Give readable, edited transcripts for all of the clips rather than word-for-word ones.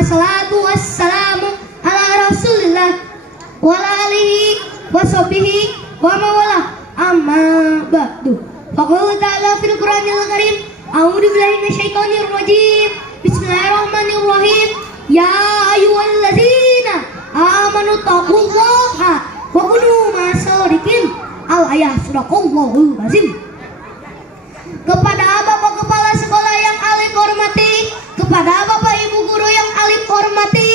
Wassalatu wassalamu ala Rasulillah wa ala alihi wa sahbihi wa mawalah. Amma ba'du. Faqala ta'ala fil Qur'anil Karim, a'udzu billahi minasyaitonir rajim. Bismillahirrahmanirrahim. Ya ayyuhalladzina amanu taqullaha wa kunu ma'as-shadiqin. Al-ayah sadaqallahul azim. Kepada Bapak Kepala Sekolah yang Alif hormati, kepada Bapak Ibu Guru yang Alif hormati,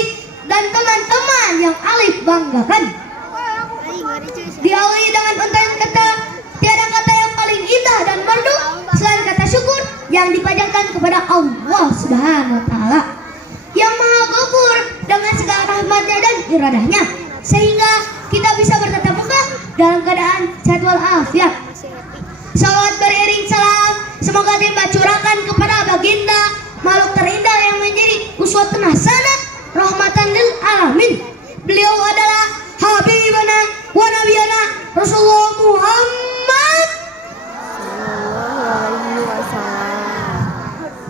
dan teman-teman yang Alif banggakan. Diawali dengan untaian kata, tiada kata yang paling indah dan merdu selain kata syukur yang dipanjatkan kepada Allah Subhanahu wa Ta'ala yang Maha Ghafur dengan segala rahmatnya dan iradahnya, sehingga kita bisa bertatap muka dalam keadaan sehat walafiat. Salawat beriring salam semoga curahkan kepada baginda makhluk terindah yang menjadi uswatun hasanah, rahmatan lil alamin. Beliau adalah habibana wa nabiyana Rasulullah Muhammad.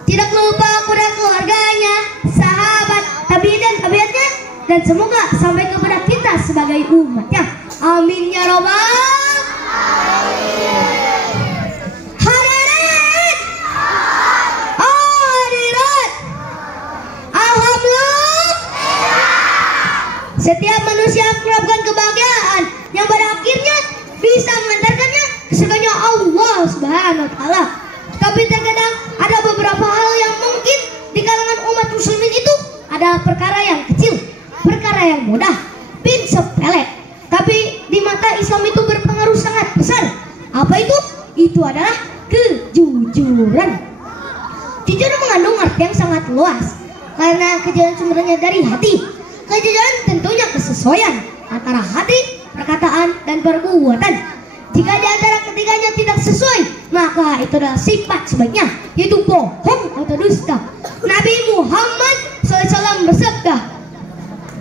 Tidak lupa kepada keluarganya, sahabat, tabi'in dan tabiatnya, dan semoga sampai kepada kita sebagai umatnya. Amin ya rabbal hadirin. Hadirat. Alhamdulillah. Setiap manusia mengharapkan kebahagiaan yang pada akhirnya bisa mengantarkannya ke surganya Allah Subhanahu wa Ta'ala. Tapi terkadang ada beberapa hal yang mungkin di kalangan umat muslimin itu adalah perkara yang kecil, perkara yang mudah, sepele, tapi di mata Islam itu berpengaruh sangat besar. Apa itu? Itu adalah kejujuran. Jujur mengandung arti yang sangat luas, karena kejujuran sumbernya dari hati. Kejujuran tentunya kesesuaian antara hati, perkataan, dan perbuatan. Jika di antara ketiganya tidak sesuai, maka itu adalah sifat sebaiknya, yaitu bohong atau dusta. Nabi Muhammad SAW bersabda,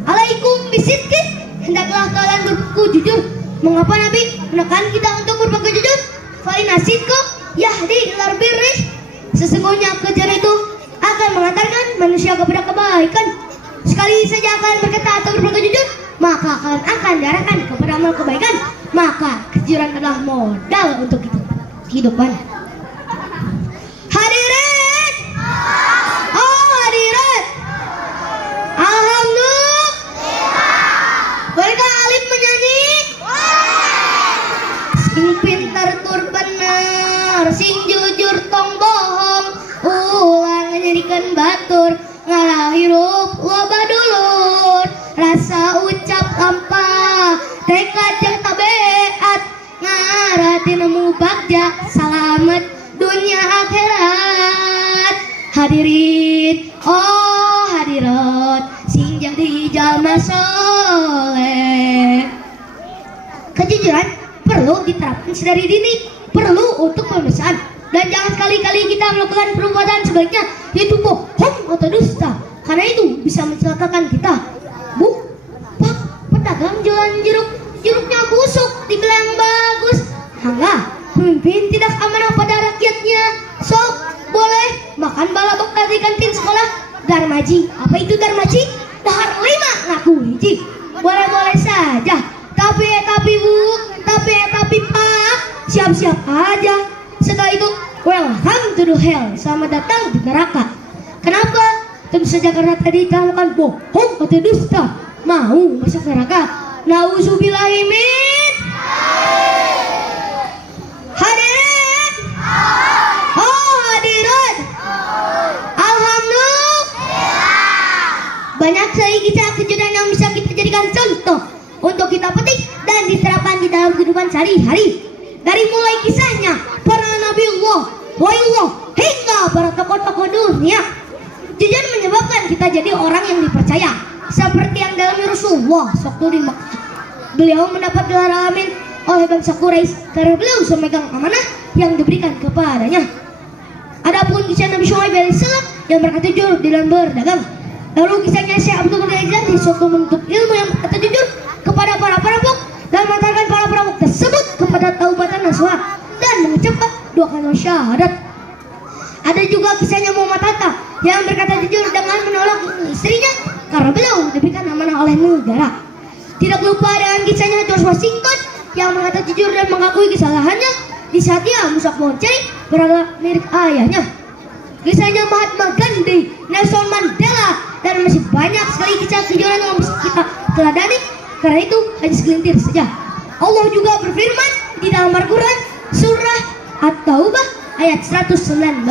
"Alaikum bisidqin," hendaklah kalian berlaku jujur. Mengapa Nabi menekan kita untuk berlaku jujur? Fa inna sidqa yahdi ilal birri. Sesungguhnya kejujuran itu akan mengantarkan manusia kepada kebaikan. Sekali saja kalian berkata atau berlaku jujur, maka kalian akan diarahkan kepada amal kebaikan. Maka kejujuran adalah modal untuk kehidupan. Hadirin, hadirat. Alhamdulillah. Bolehkah Alif menyanyi? Sing pintar tur bener, sing jujur tong bohong, ulang jadikan batur, ngalah hirup loba dulur, rasa ucap lampah, tekad yang tabeat, ngaratin nemu bagja, selamat dunia akhirat. Hadirin, oh hadirat, sing jadi jalma soleh. Kejujuran perlu diterapkan sedari dini, perlu untuk pemeriksaan, dan jangan sekali-kali kita melakukan perbuatan sebaliknya, yaitu bohong atau dusta, karena itu bisa mencelakakan kita. Bu, Pak, pedagang jualan jeruk, jeruknya busuk, dibilang bagus. Enggak, pemimpin tidak amanah pada rakyatnya. Sok, boleh makan balabok di kantin sekolah. Darmaji, apa itu darmaji? Dahar 5 ngaku hiji. Boleh-boleh saja. Tapi Bu, tapi Pak, siap-siap aja. Setelah itu, welcome to the hell, selamat datang di neraka. Kenapa? Tentu saja karena tadi kamu kan bohong atau dusta, mau masuk neraka. Nauzubillahi min. Hadirin, oh hadirat. Alhamdulillah. Banyak sekali kisah kejujuran yang bisa kita jadikan contoh untuk kita petik dan diterapkan di dalam kehidupan sehari-hari. Dari mulai kisahnya para nabiullah, waliullah, hingga para tokoh-tokoh dunia. Jujur menyebabkan kita jadi orang yang dipercaya, seperti yang dalam Rasulullah waktu di Makkah. Beliau mendapat gelar amin oleh bangsa Quraisy karena beliau memegang amanah yang diberikan kepadanya. Adapun kisah Nabi Syuaib alaihissalam yang berkata jujur di dalam berdagang. Lalu kisahnya Syekh Abdul Qadir di suatu menuntut ilmu yang berkata jujur kepada para perampok dan mengantarkan para perampok tersebut kepada taubatan nasuha dan mengucapkan 2 kalimat syahadat. Ada juga kisahnya Muhammad Hatta yang berkata jujur dengan menolak istrinya karena beliau diberikan amanah oleh negara. Tidak lupa dengan kisahnya George Washington yang berkata jujur dan mengakui kesalahannya di saat ia merusak bonsai beragam milik ayahnya. Kisahnya Mahatma Gandhi, Nelson Mandela, dan masih banyak sekali kisah kejujuran yang bisa kita teladani. Karena itu hanya segelintir saja. Allah juga berfirman di dalam Al-Quran surah At-Taubah ayat 119.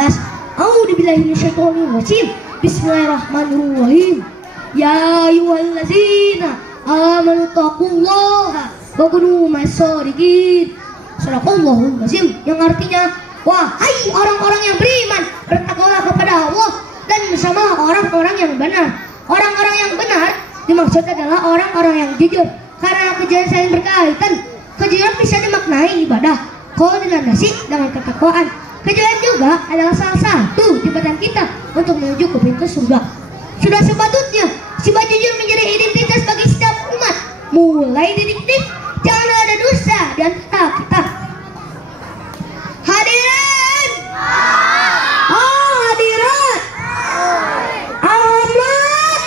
A'udzubillahi minasyaitonir rajim. Bismillahirrahmanirrahim. Ya ayyuhallazina amanu taqullaha wa kunu ma'as-shadiqin. Shadaqallahul azim, yang artinya wahai orang-orang yang beriman, bertakwalah kepada Allah dan bersama orang-orang yang benar. Orang-orang yang benar dimaksud adalah orang-orang yang jujur, karena kejujuran saling berkaitan. Kejujuran bisa dimaknai ibadah kalau dilandasi dengan ketakwaan. Kejujuran juga adalah salah satu jembatan kita untuk menuju ke pintu surga. Sudah sepatutnya sifat jujur menjadi identitas bagi setiap umat, mulai detik-detik. Jangan ada dosa di antara kita. Hadirin, hadirat, Ahmad.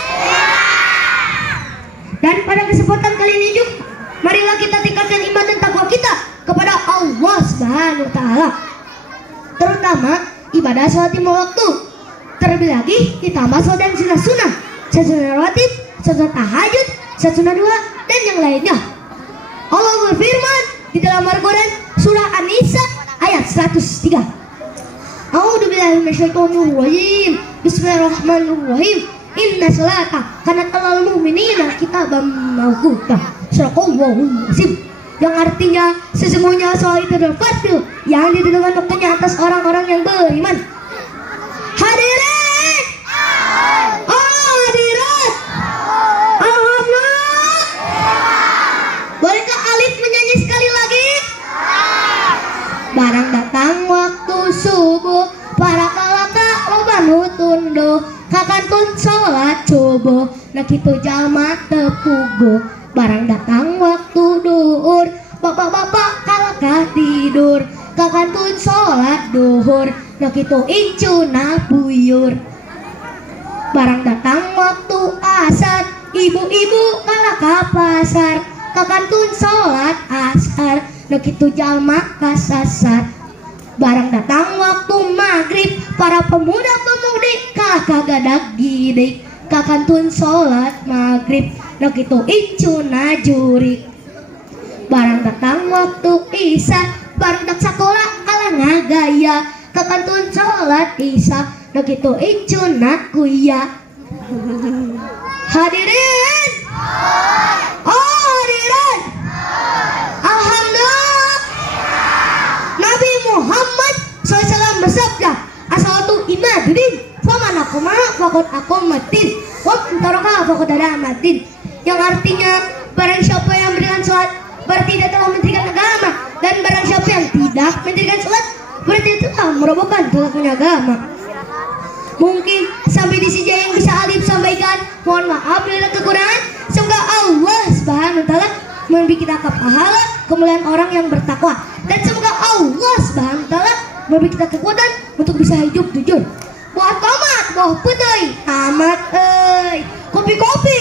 Dan pada kesempatan kali ini juga, marilah kita tingkatkan iman dan takwa kita kepada Allah Subhanahu wa Ta'ala, terutama ibadah sholat lima waktu. Terlebih lagi ditambah sholat dan sunnah-sunnah, sunnah rawatib, sunnah tahajud, sunnah dua, dan yang lainnya. Allah berfirman di dalam Al-Quran surah An-Nisa ayat 103. A'udzubillahi minasyaitonir rajim. Bismillahirrahmanirrahim. Inna sholata kanat 'alal mu'minina kitaban mawquta. Shadaqallahul azim. Yang artinya sesungguhnya sholat itu adalah fardu yang ditentukan waktunya atas orang-orang yang beriman. Hadirin, hadirat, alhamdulillah. Bolehkah Alif menyanyi sekali lagi? Barang datang waktu subuh, para kalaka loba nutundo, kakantun sholat coba, nah kitu jalma tepugo. Barang datang waktu duhur, bapak-bapak kalaka tidur, kakantun sholat duhur, nah kitu incuna buyur. Barang datang waktu asar, ibu-ibu kalaka pasar, kakantun sholat asar, nah kitu jalma kasasar. Barang datang waktu maghrib, para pemuda-pemudi kalah kagadak gidik, kakantun sholat maghrib, nah kitu incuna jurik. Barang datang waktu isya, barang dak sakola kalah ngagaya, kakantun sholat isya, nah kitu incuna kuya. Hadirin, hadirin, alhamdulillah. Nabi Muhammad SAW bersabda, as-salatu imaduddin, faman aqama faqad aqamaddin, wa man taraka faqad hadamaddin. Yang artinya barang siapa yang berikan sholat berarti dia telah mendirikan agama, dan barang siapa yang tidak mendirikan sholat berarti dia telah merobohkan tulaknya agama. Mungkin sampai di sini yang bisa Alif sampaikan. Mohon maaf bila ada kekurangan. Semoga Allah Subhanahu wa Ta'ala memberi kita pahala kemuliaan orang yang bertakwa, dan semoga Allah Subhanahu wa Ta'ala memberi kita kekuatan untuk bisa hidup jujur. Buat tomat, buah putih, tamat, kopi-kopi,